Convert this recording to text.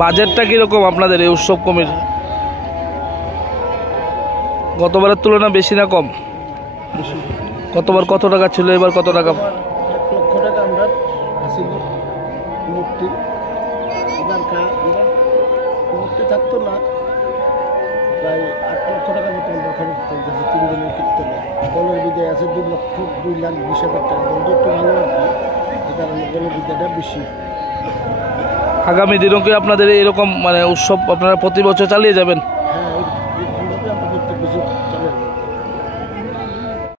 বাজেটটা কিরকম আপনাদের এই উৎসব কমিটির? গতবারের তুলনা বেশি না কম? গতবার কত টাকা ছিল, এবার কত টাকা? 1 লক্ষ টাকা আমরা ছিল মূর্তি। মূর্তি থাকতো না, প্রায় 8 লক্ষ টাকার মতো আমরা খরচ করতেছি 3 দিনের কীর্তনে। গলের বিদায় আছে 2,20,000 টাকা, বন্ধু একটু ভালো আর কি, যে কারণে গলের বিদায়টা বেশি। আগামী দিনও কি আপনাদের এরকম মানে উৎসব আপনারা প্রতি বছর চালিয়ে যাবেন? হ্যাঁ, এইভাবে আমরা প্রত্যেক বছর চালিয়ে যাবো।